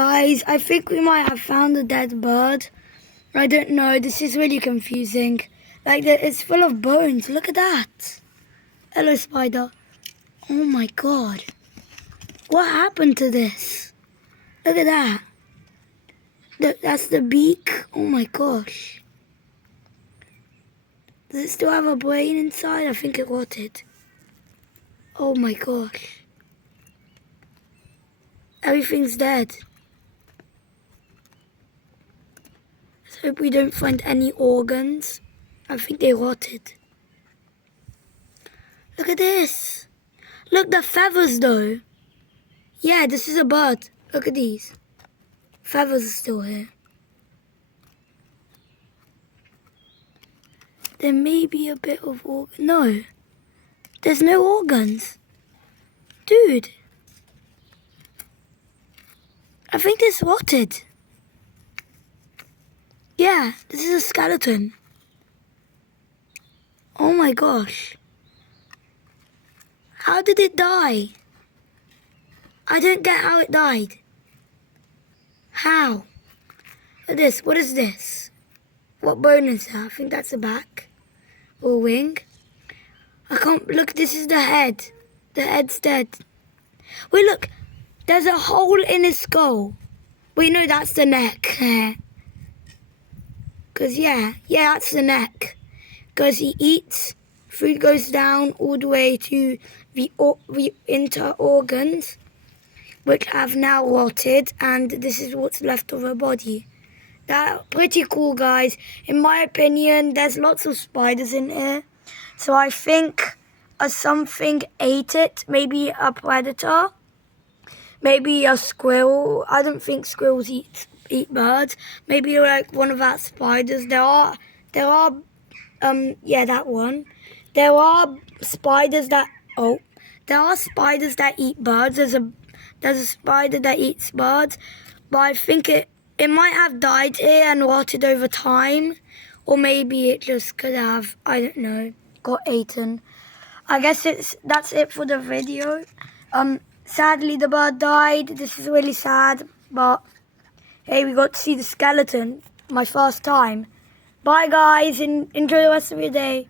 Guys, I think we might have found a dead bird. I don't know, this is really confusing. Like, it's full of bones. Look at that. Hello, spider. Oh my god. What happened to this? Look at that. That's the beak. Oh my gosh. Does it still have a brain inside? I think it rotted. Oh my gosh. Everything's dead. Let's hope we don't find any organs. I think they rotted. Look at this. Look, the feathers though. Yeah, this is a bird. Look at these. Feathers are still here. There may be a bit of organ. No. There's no organs. Dude. I think this rotted. Yeah, this is a skeleton. Oh my gosh. How did it die? I don't get how it died. How? Look at this. What is this? What bone is that? I think that's the back. Or wing. I can't... Look, this is the head. The head's dead. Wait, look. There's a hole in his skull. Wait, no, that's the neck. Because, yeah, that's the neck. Because he eats, food goes down all the way to the inner organs, which have now rotted, and this is what's left of her body. That's pretty cool, guys. In my opinion, there's lots of spiders in here. So I think something ate it. Maybe a predator. Maybe a squirrel. I don't think squirrels eat birds. Maybe like one of that spiders. Yeah, that one. There are spiders that eat birds. There's a spider that eats birds, but I think it might have died here and rotted over time, or maybe it just could have, I don't know, got eaten. I guess that's it for the video. Sadly the bird died. This is really sad, but hey, we got to see the skeleton, my first time. Bye guys, and enjoy the rest of your day.